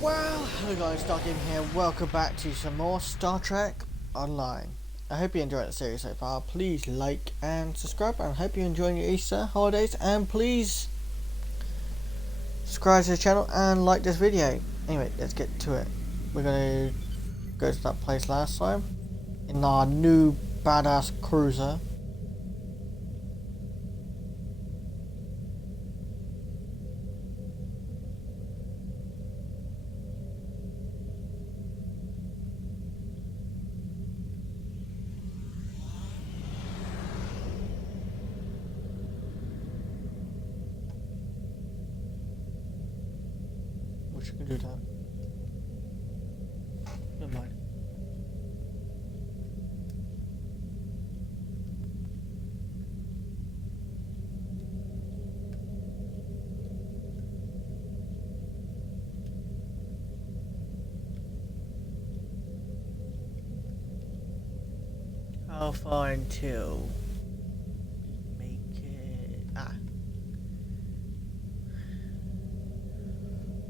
Well, hello guys, Stargame here. Welcome back to some more Star Trek Online. I hope you enjoyed the series so far. Please like and subscribe, and I hope you're enjoying your Easter holidays. And please subscribe to the channel and like this video. Anyway, let's get to it. We're gonna go to that place last time in our new badass cruiser. Which we can do that. Never mind. How far until make it?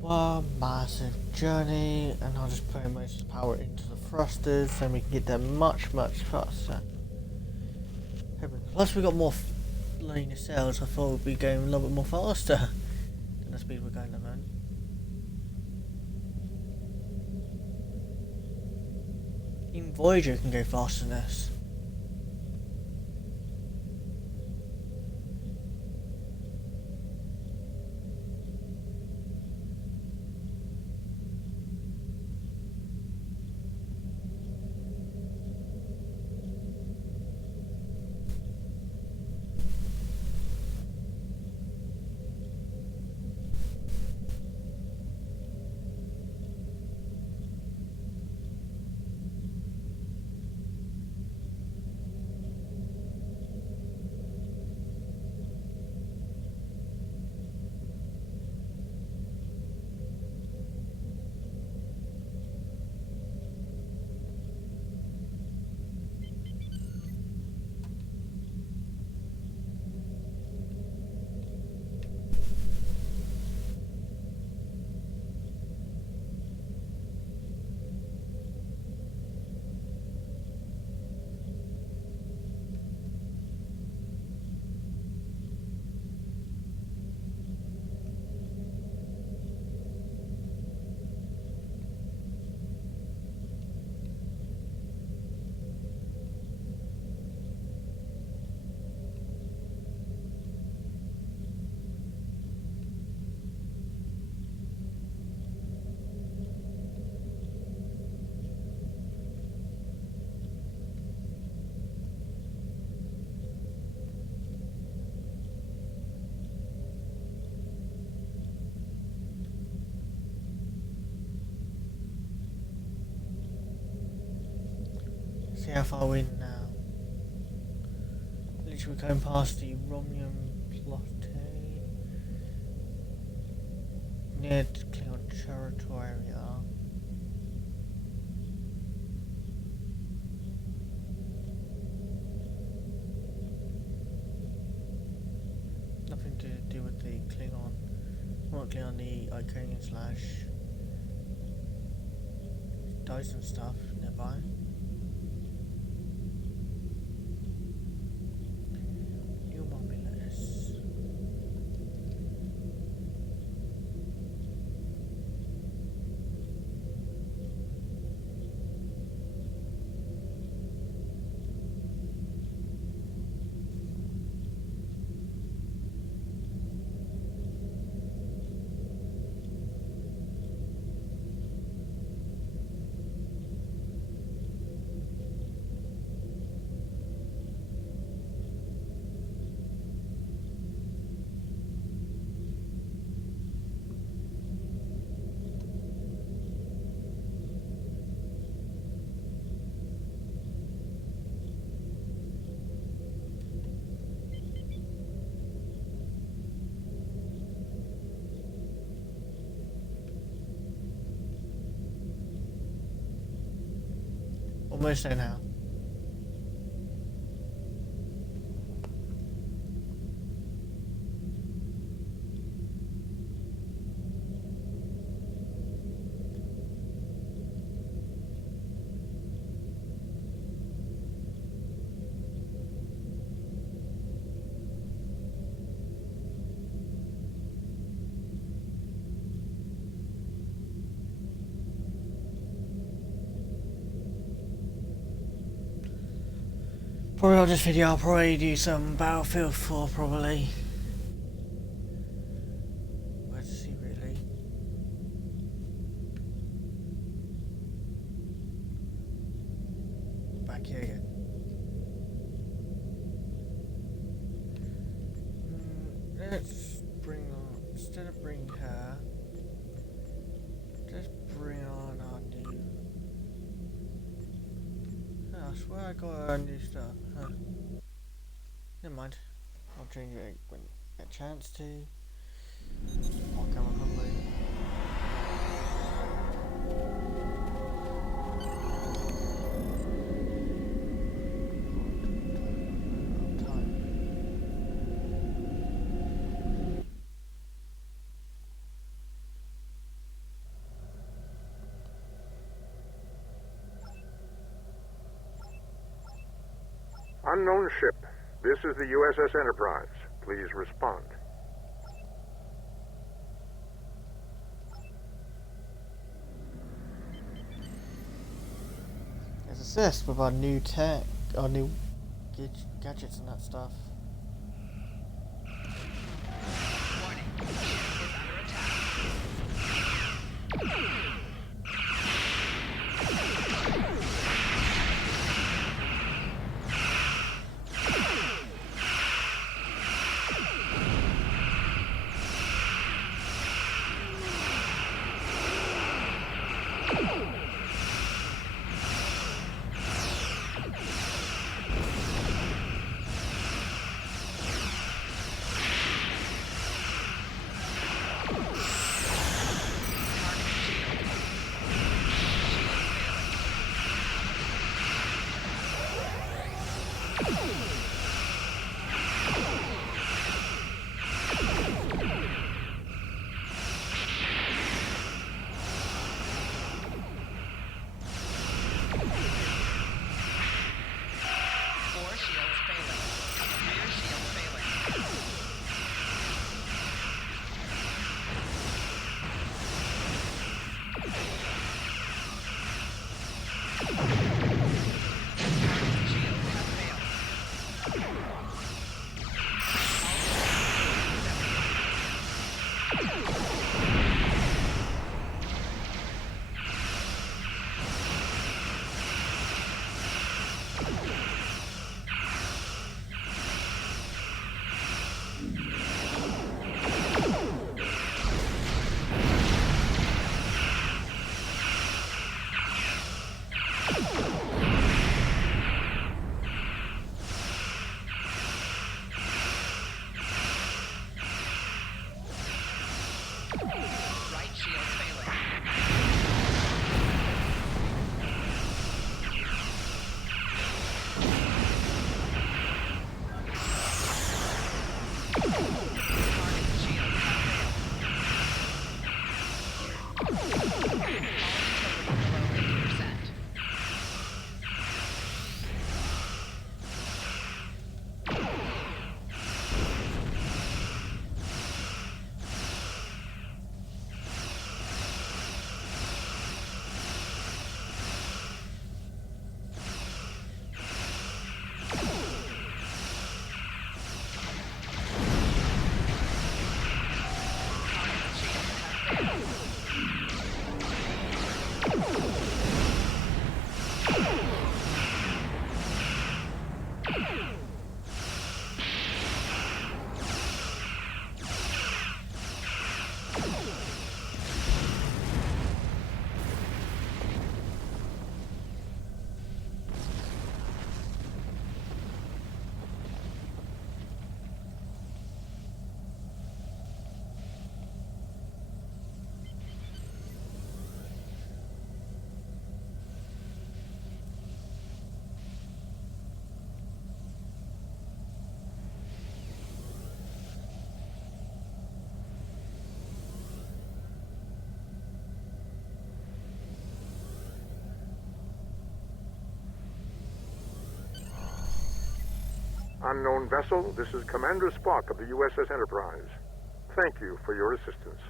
One massive journey, and I'll just put most of the power into the thrusters, then we can get there much faster. Plus we got more lane of sails. I thought we'd be going a little bit more faster than the speed we're going at the moment. Even Voyager can go faster than this. See how far we're in now. Literally we're going past the Romulan plotting near to Klingon territory area. Nothing to do with the Klingon. Not Klingon, the Iconian slash Dyson stuff nearby. New Romulus. Almost there now. Probably on this video I'll probably do some Battlefield 4 probably. Let's see really. Back here again. Let's bring on, instead of bringing her, just bring on our new. Oh, I swear I got our new stuff. Huh. Never mind. I'll change it when I get a chance to. I'll come on hungry. Unknown ship. This is the USS Enterprise. Please respond. Let's assist with our new tech, our new gadgets and that stuff. Warning. Ship is under attack. Unknown vessel, this is Commander Spock of the USS Enterprise. Thank you for your assistance.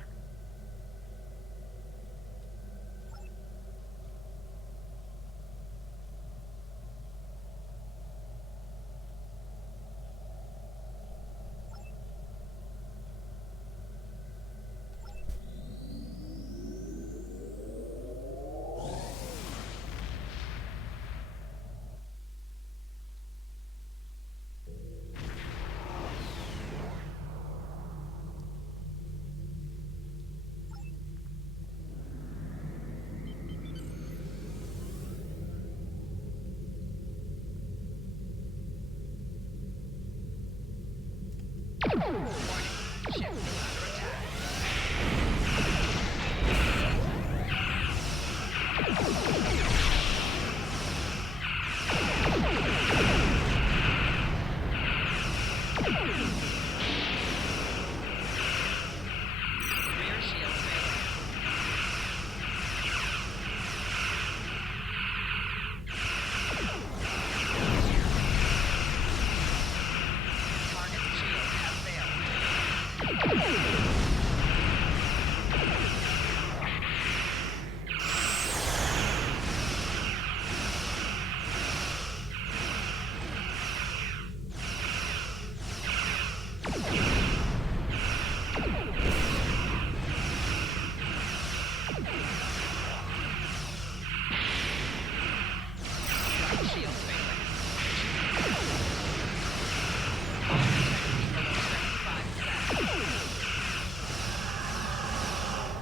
Warning. Ship is under attack. Rear shield failing. Target shield has failed. Right shield failing. Integrity below 75%. Target shield has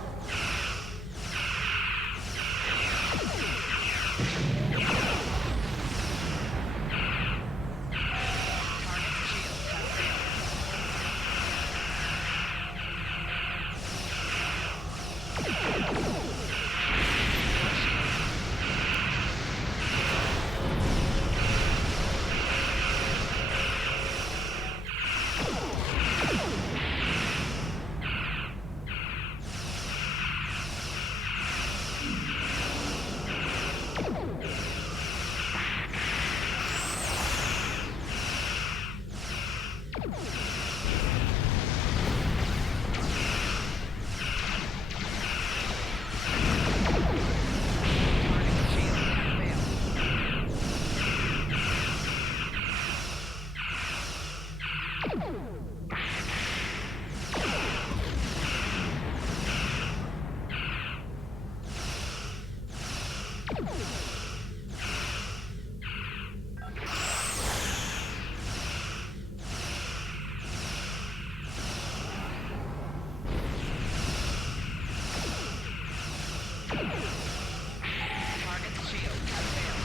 failed. Target shield has failed. Target shield has failed.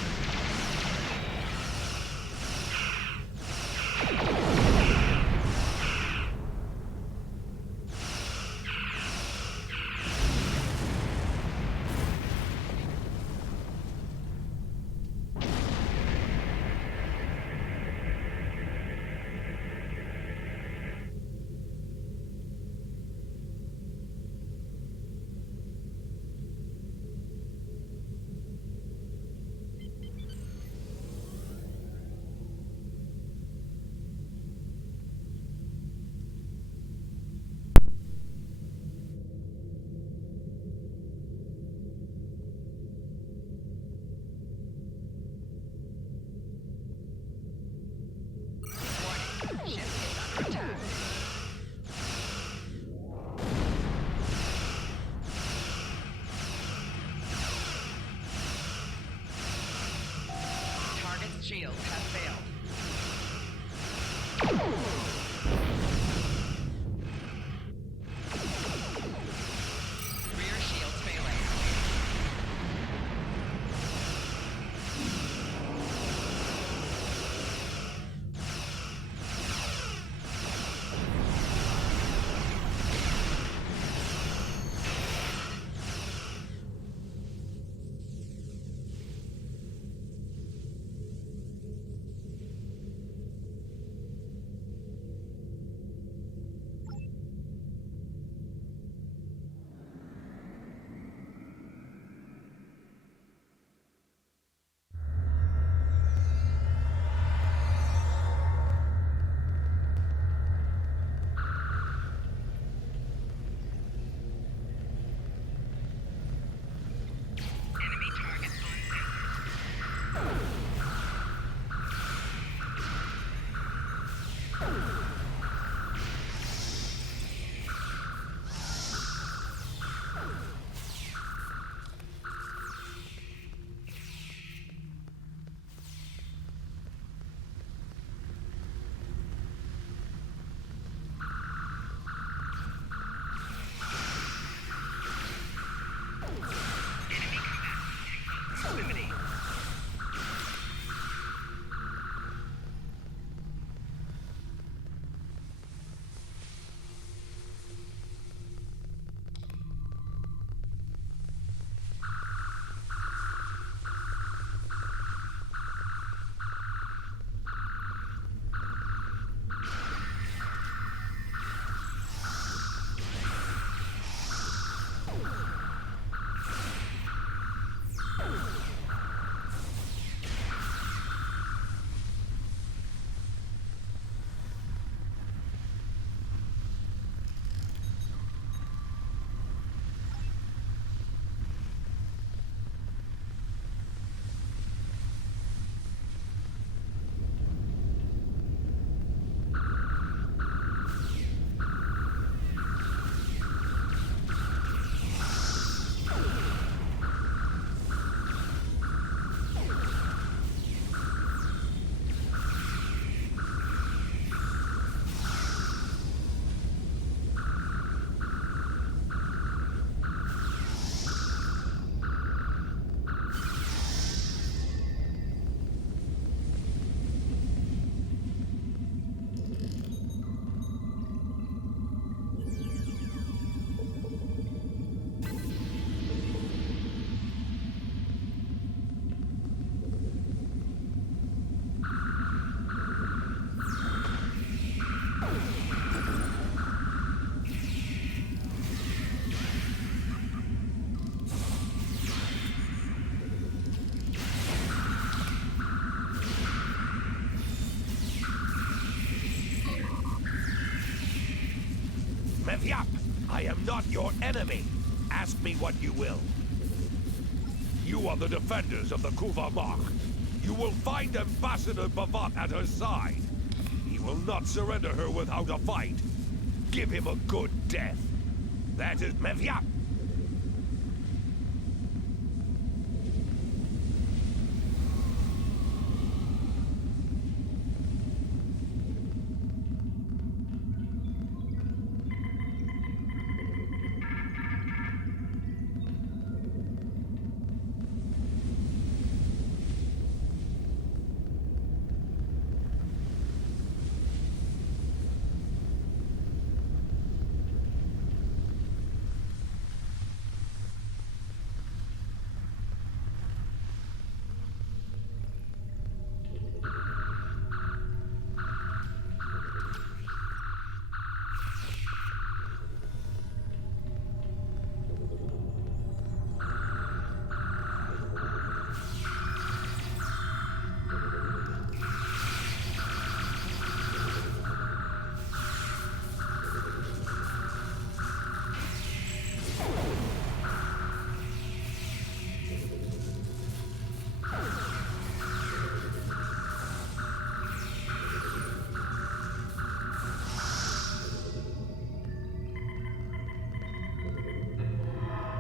Warning. Ship is under attack. Target's shield has failed. Rear shield failing. Mevyap! I am not your enemy. Ask me what you will. You are the defenders of the Kuva Mach. You will find Ambassador Bavat at her side. He will not surrender her without a fight. Give him a good death. That is Mevyap!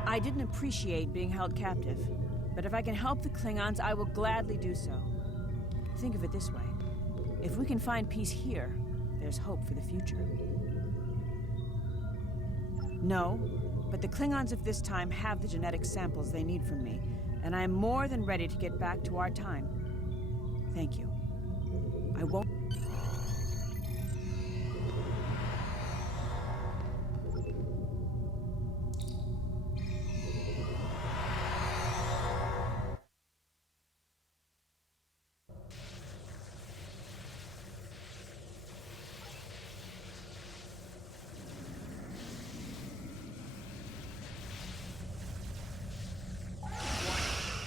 I didn't appreciate being held captive, but if I can help the Klingons, I will gladly do so. Think of it this way. If we can find peace here, there's hope for the future. No, but the Klingons of this time have the genetic samples they need from me, and I am more than ready to get back to our time. Thank you. I won't...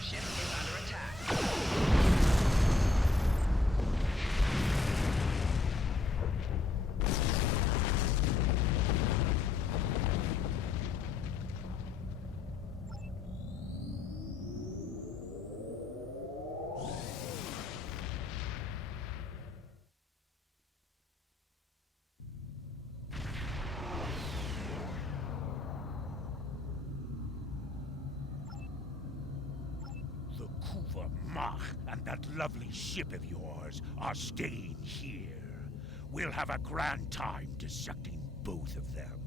Ship is under attack. The Kuva Mach and that lovely ship of yours are staying here. We'll have a grand time dissecting both of them.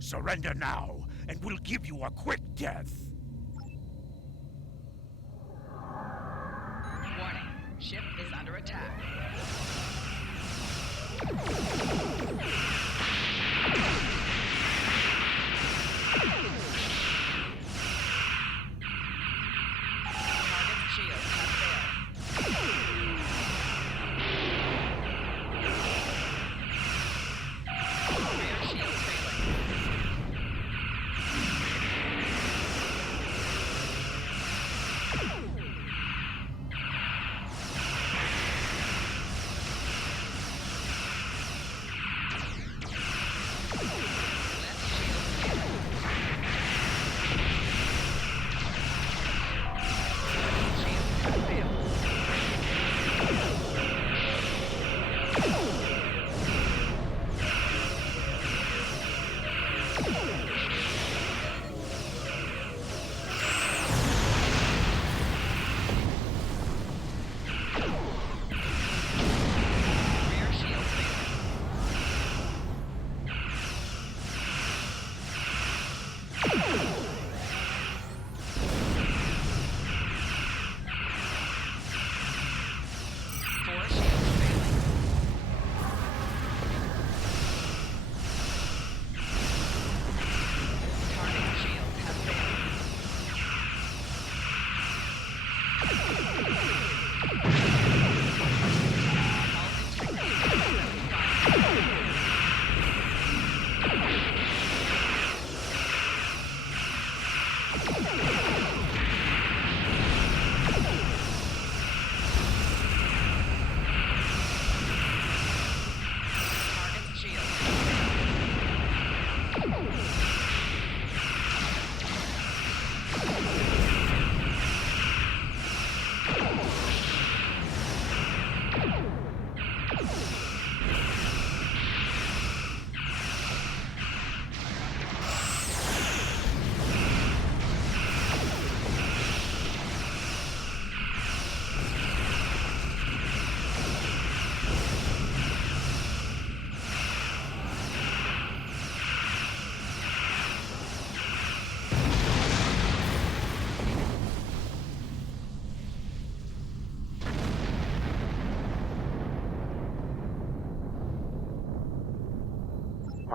Surrender now, and we'll give you a quick death. Warning. Ship is under attack. Target's shields have failed. Rear shield failing. Left shield failing. Shields have failed. Rear shield failing. Four shields failing. Target shields have failed. All integrity fire.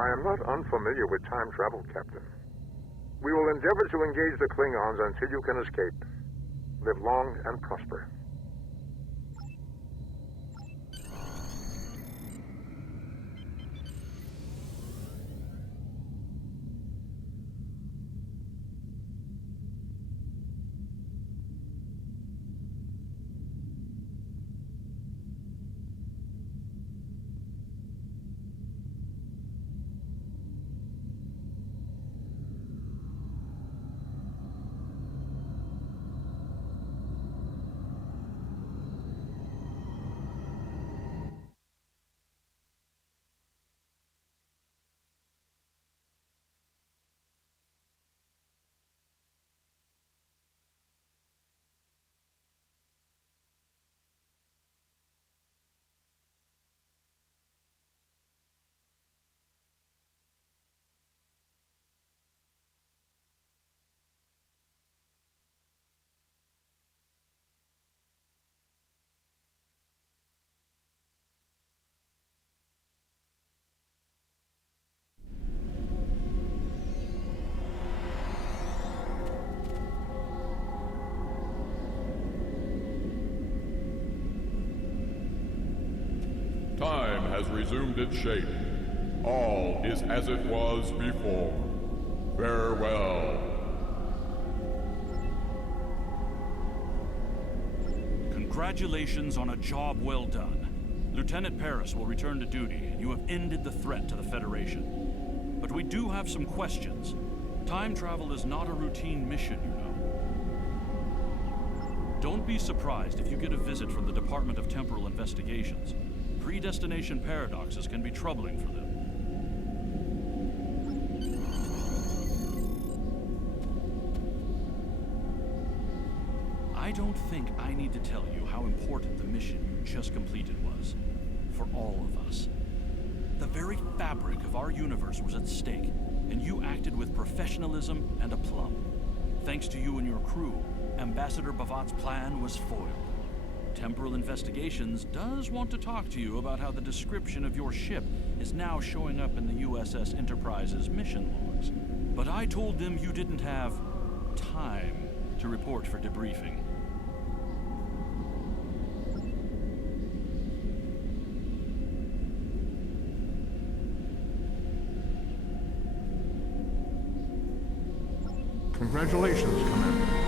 I am not unfamiliar with time travel, Captain. We will endeavor to engage the Klingons until you can escape. Live long and prosper. Time has resumed its shape. All is as it was before. Farewell. Congratulations on a job well done. Lieutenant Paris will return to duty, and you have ended the threat to the Federation. But we do have some questions. Time travel is not a routine mission, you know. Don't be surprised if you get a visit from the Department of Temporal Investigations. Predestination paradoxes can be troubling for them. I don't think I need to tell you how important the mission you just completed was. For all of us. The very fabric of our universe was at stake, and you acted with professionalism and aplomb. Thanks to you and your crew, Ambassador Bavat's plan was foiled. Temporal Investigations does want to talk to you about how the description of your ship is now showing up in the USS Enterprise's mission logs. But I told them you didn't have time to report for debriefing. Congratulations, Commander.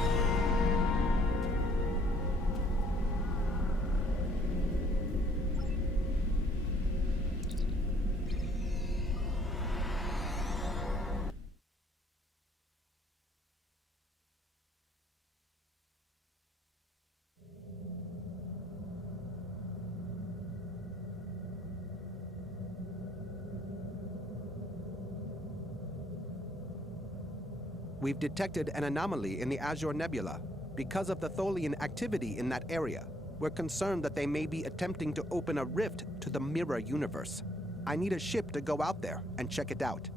We've detected an anomaly in the Azure Nebula. Because of the Tholian activity in that area, we're concerned that they may be attempting to open a rift to the Mirror Universe. I need a ship to go out there and check it out.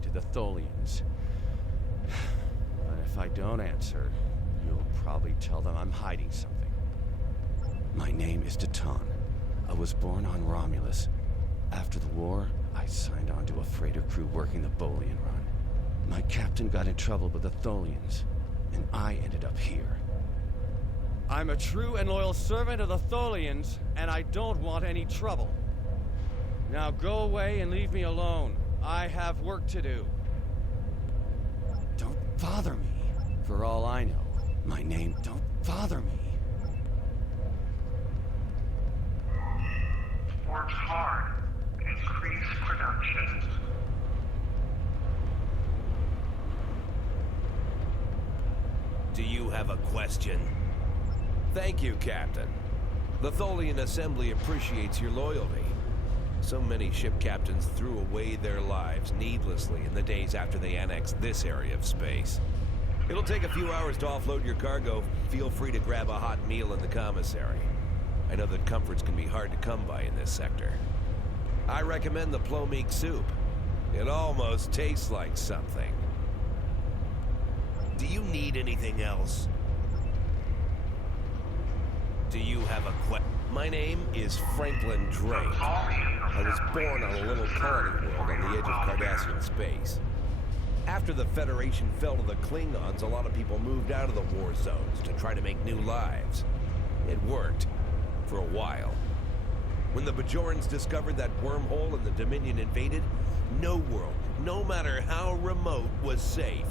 way to the Tholians. But if I don't answer, you'll probably tell them I'm hiding something. My name is Datan. I was born on Romulus. After the war, I signed on to a freighter crew working the Bolian run. My captain got in trouble with the Tholians, and I ended up here. I'm a true and loyal servant of the Tholians, and I don't want any trouble. Now go away and leave me alone. I have work to do. Don't bother me. For all I know, my name don't bother me. Work hard. Increase production. Do you have a question? Thank you, Captain. The Tholian Assembly appreciates your loyalty. So many ship captains threw away their lives needlessly in the days after they annexed this area of space. It'll take a few hours to offload your cargo. Feel free to grab a hot meal in the commissary. I know that comforts can be hard to come by in this sector. I recommend the Plomeek soup. It almost tastes like something. Do you need anything else? Do you have a question? My name is Franklin Drake. I was born on a little colony world on the edge of Cardassian space. After the Federation fell to the Klingons, a lot of people moved out of the war zones to try to make new lives. It worked. For a while. When the Bajorans discovered that wormhole and the Dominion invaded, no world, no matter how remote, was safe.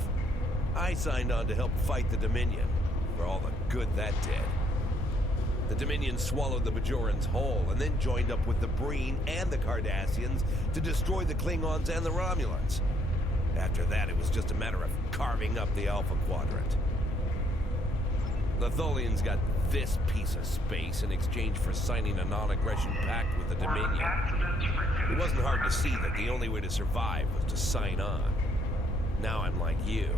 I signed on to help fight the Dominion, for all the good that did. The Dominion swallowed the Bajorans whole, and then joined up with the Breen and the Cardassians to destroy the Klingons and the Romulans. After that, it was just a matter of carving up the Alpha Quadrant. The Tholians got this piece of space in exchange for signing a non-aggression pact with the Dominion. It wasn't hard to see that the only way to survive was to sign on. Now I'm like you.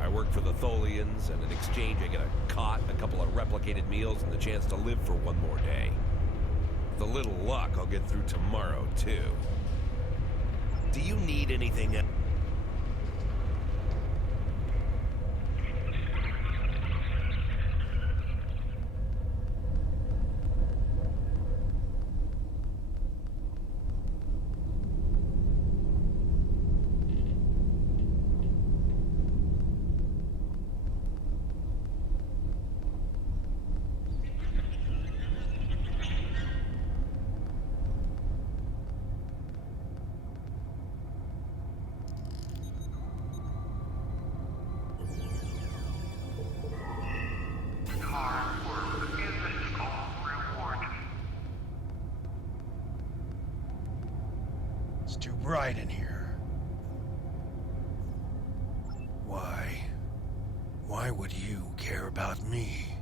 I work for the Tholians, and in exchange I get a cot, a couple of replicated meals, and the chance to live for one more day. With a little luck, I'll get through tomorrow, too. Do you need anything else? It's too bright in here. Why would you care about me?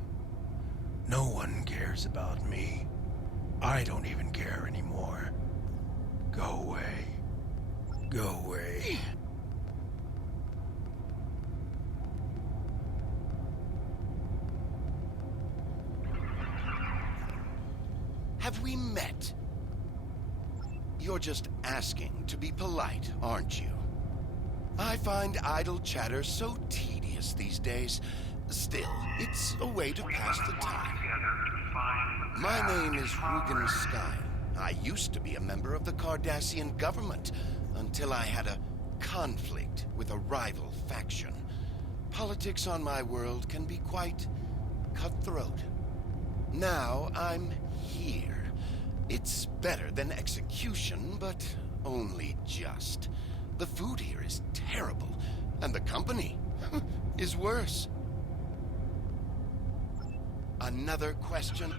No one cares about me. I don't even care anymore. Go away. Go away. Have we met? You're just asking to be polite, aren't you? I find idle chatter so tedious these days. Still, it's a way to pass the time. My name is Rugen Skyn. I used to be a member of the Cardassian government until I had a conflict with a rival faction. Politics on my world can be quite cutthroat. Now I'm here. It's better than execution, but only just. The food here is terrible, and the company is worse. Another question?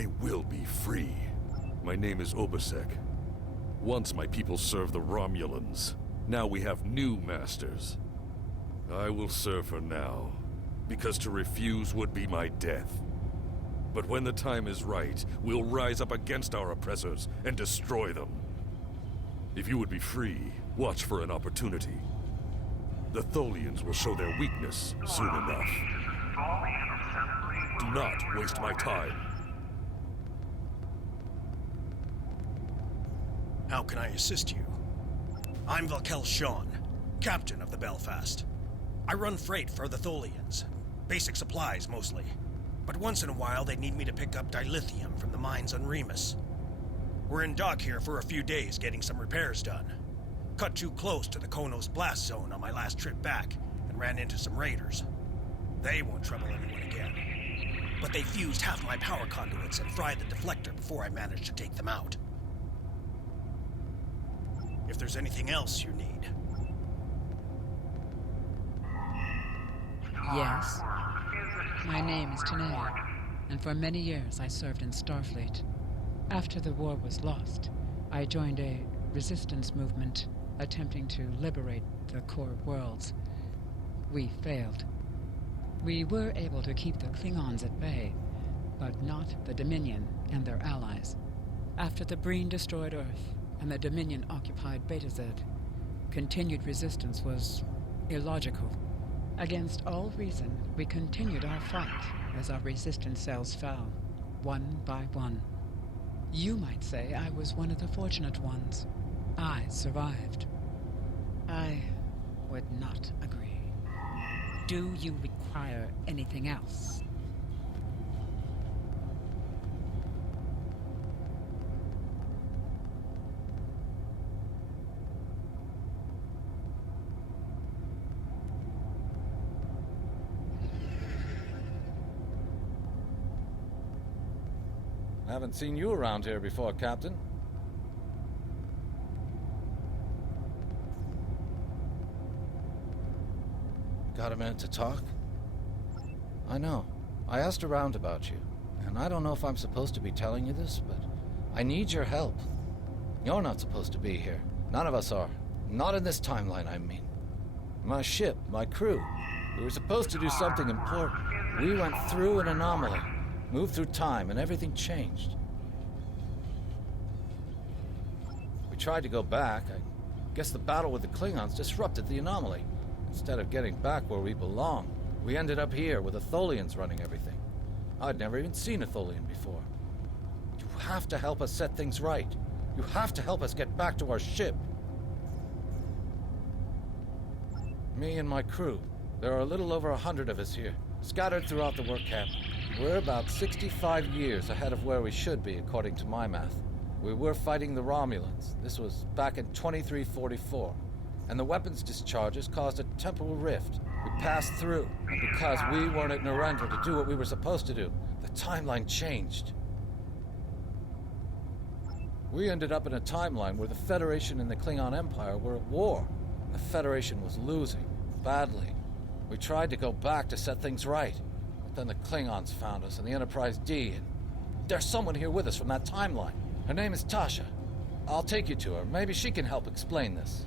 I will be free. My name is Obasek. Once my people served the Romulans. Now we have new masters. I will serve for now, because to refuse would be my death. But when the time is right, we'll rise up against our oppressors and destroy them. If you would be free, watch for an opportunity. The Tholians will show their weakness soon enough. Do not waste my time. How can I assist you? I'm Valkel Shawn, captain of the Belfast. I run freight for the Tholians. Basic supplies, mostly. But once in a while, they need me to pick up dilithium from the mines on Remus. We're in dock here for a few days getting some repairs done. Cut too close to the Konos blast zone on my last trip back and ran into some raiders. They won't trouble anyone again. But they fused half my power conduits and fried the deflector before I managed to take them out. If there's anything else you need. Yes. My name is Tenaya, and for many years I served in Starfleet. After the war was lost, I joined a resistance movement attempting to liberate the core worlds. We failed. We were able to keep the Klingons at bay, but not the Dominion and their allies. After the Breen destroyed Earth and the Dominion occupied Betazed, continued resistance was illogical. Against all reason, we continued our fight as our resistance cells fell, one by one. You might say I was one of the fortunate ones. I survived. I would not agree. Do you require anything else? Haven't seen you around here before, Captain. Got a minute to talk? I know. I asked around about you, and I don't know if I'm supposed to be telling you this, but I need your help. You're not supposed to be here. None of us are. Not in this timeline, I mean. My ship, my crew, we were supposed to do something important. We went through an anomaly. Moved through time, and everything changed. We tried to go back. I guess the battle with the Klingons disrupted the anomaly. Instead of getting back where we belong, we ended up here with the Tholians running everything. I'd never even seen a Tholian before. You have to help us set things right. You have to help us get back to our ship. Me and my crew. There are a little over 100 of us here, scattered throughout the work camp. We're about 65 years ahead of where we should be, according to my math. We were fighting the Romulans. This was back in 2344. And the weapons discharges caused a temporal rift. We passed through, and because we weren't at Narendra to do what we were supposed to do, the timeline changed. We ended up in a timeline where the Federation and the Klingon Empire were at war. And the Federation was losing, badly. We tried to go back to set things right. Then the Klingons found us in the Enterprise D, and there's someone here with us from that timeline. Her name is Tasha. I'll take you to her. Maybe she can help explain this.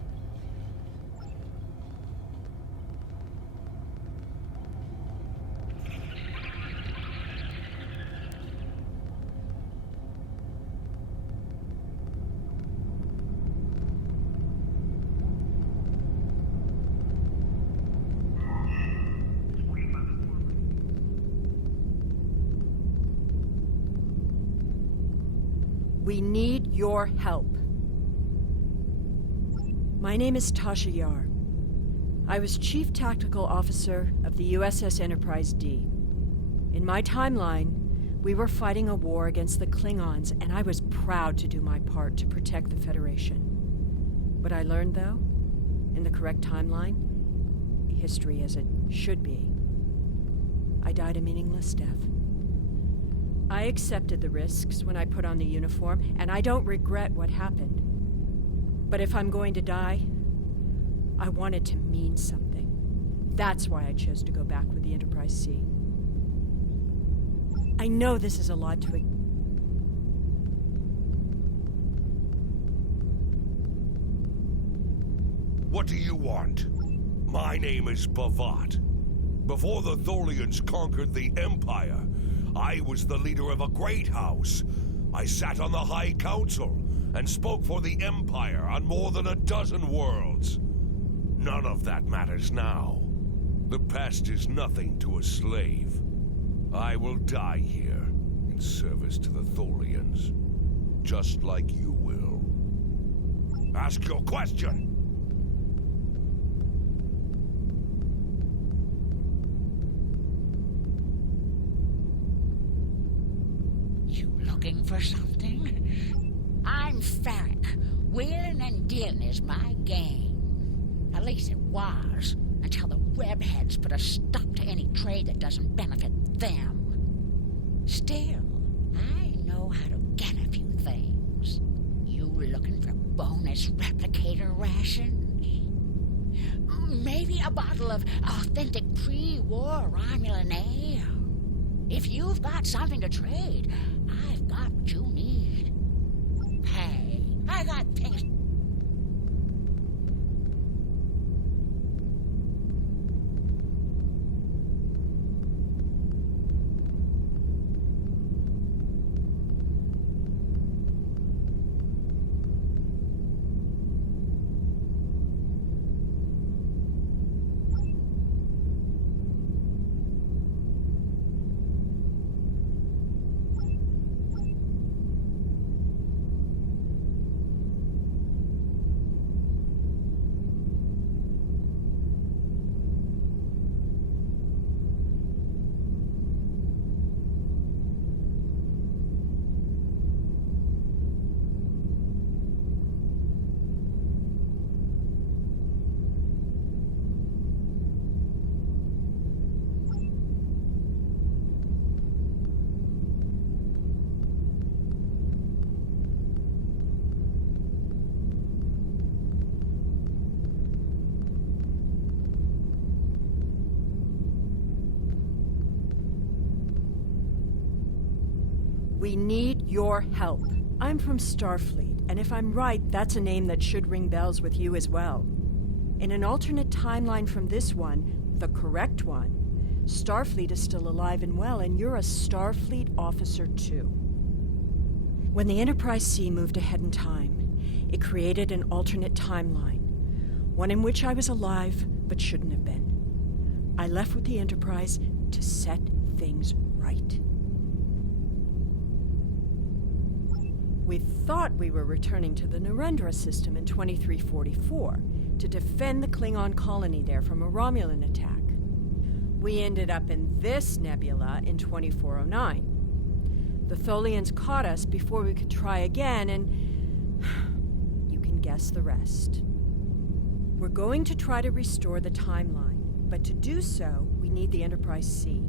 We need your help. My name is Tasha Yar. I was Chief Tactical Officer of the USS Enterprise D. In my timeline, we were fighting a war against the Klingons, and I was proud to do my part to protect the Federation. What I learned, though, in the correct timeline, history as it should be, I died a meaningless death. I accepted the risks when I put on the uniform, and I don't regret what happened. But if I'm going to die, I want it to mean something. That's why I chose to go back with the Enterprise C. I know this is a lot to What do you want? My name is Bavat. Before the Tholians conquered the Empire, I was the leader of a great house. I sat on the High Council and spoke for the Empire on more than a dozen worlds. None of that matters now. The past is nothing to a slave. I will die here in service to the Tholians, just like you will. Ask your question! You looking for something? I'm Farrick. Wheeling and dealing is my game. At least it was, until the webheads put a stop to any trade that doesn't benefit them. Still, I know how to get a few things. You looking for bonus replicator rations? Maybe a bottle of authentic pre-war Romulan ale? If you've got something to trade, I've got what you need. Hey, I got things... We need your help. I'm from Starfleet, and if I'm right, that's a name that should ring bells with you as well. In an alternate timeline from this one, the correct one, Starfleet is still alive and well, and you're a Starfleet officer too. When the Enterprise C moved ahead in time, it created an alternate timeline, one in which I was alive but shouldn't have been. I left with the Enterprise to set things right. We thought we were returning to the Narendra system in 2344 to defend the Klingon colony there from a Romulan attack. We ended up in this nebula in 2409. The Tholians caught us before we could try again, and you can guess the rest. We're going to try to restore the timeline, but to do so, we need the Enterprise C.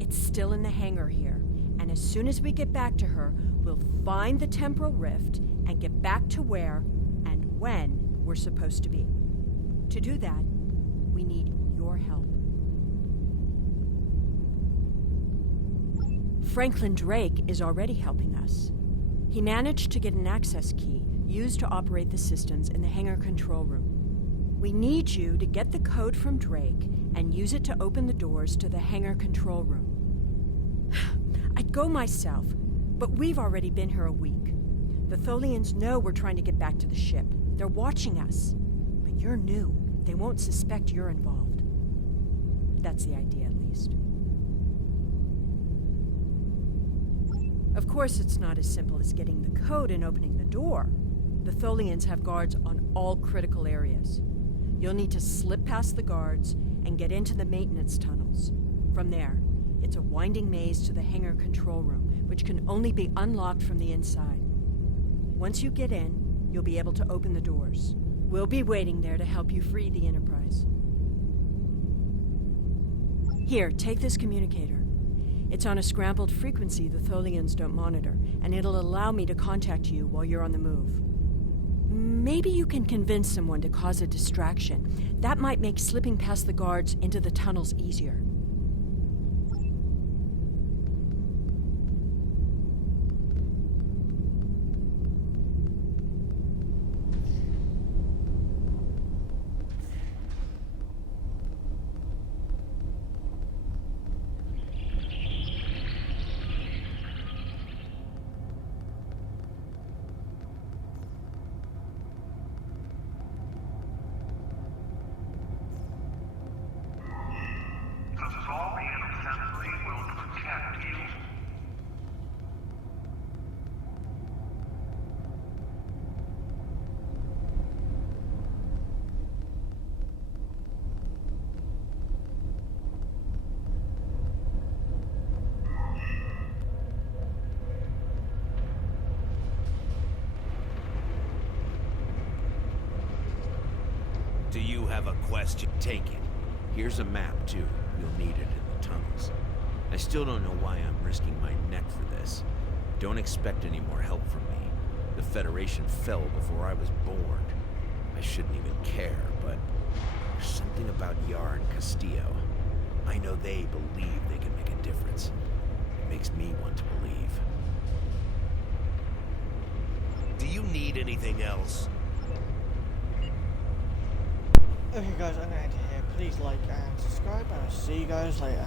It's still in the hangar here, and as soon as we get back to her, we'll find the temporal rift and get back to where and when we're supposed to be. To do that, we need your help. Franklin Drake is already helping us. He managed to get an access key used to operate the systems in the hangar control room. We need you to get the code from Drake and use it to open the doors to the hangar control room. I'd go myself, but we've already been here a week. The Tholians know we're trying to get back to the ship. They're watching us. But you're new. They won't suspect you're involved. That's the idea, at least. Of course, it's not as simple as getting the code and opening the door. The Tholians have guards on all critical areas. You'll need to slip past the guards and get into the maintenance tunnels. From there, it's a winding maze to the hangar control room, which can only be unlocked from the inside. Once you get in, you'll be able to open the doors. We'll be waiting there to help you free the Enterprise. Here, take this communicator. It's on a scrambled frequency the Tholians don't monitor, and it'll allow me to contact you while you're on the move. Maybe you can convince someone to cause a distraction. That might make slipping past the guards into the tunnels easier. have a question? Take it. Here's a map, too. You'll need it in the tunnels. I still don't know why I'm risking my neck for this. Don't expect any more help from me. The Federation fell before I was born. I shouldn't even care, but there's something about Yar and Castillo. I know they believe they can make a difference. It makes me want to believe. Do you need anything else? Okay guys, I'm going to end it here. Please like and subscribe, and I'll see you guys later.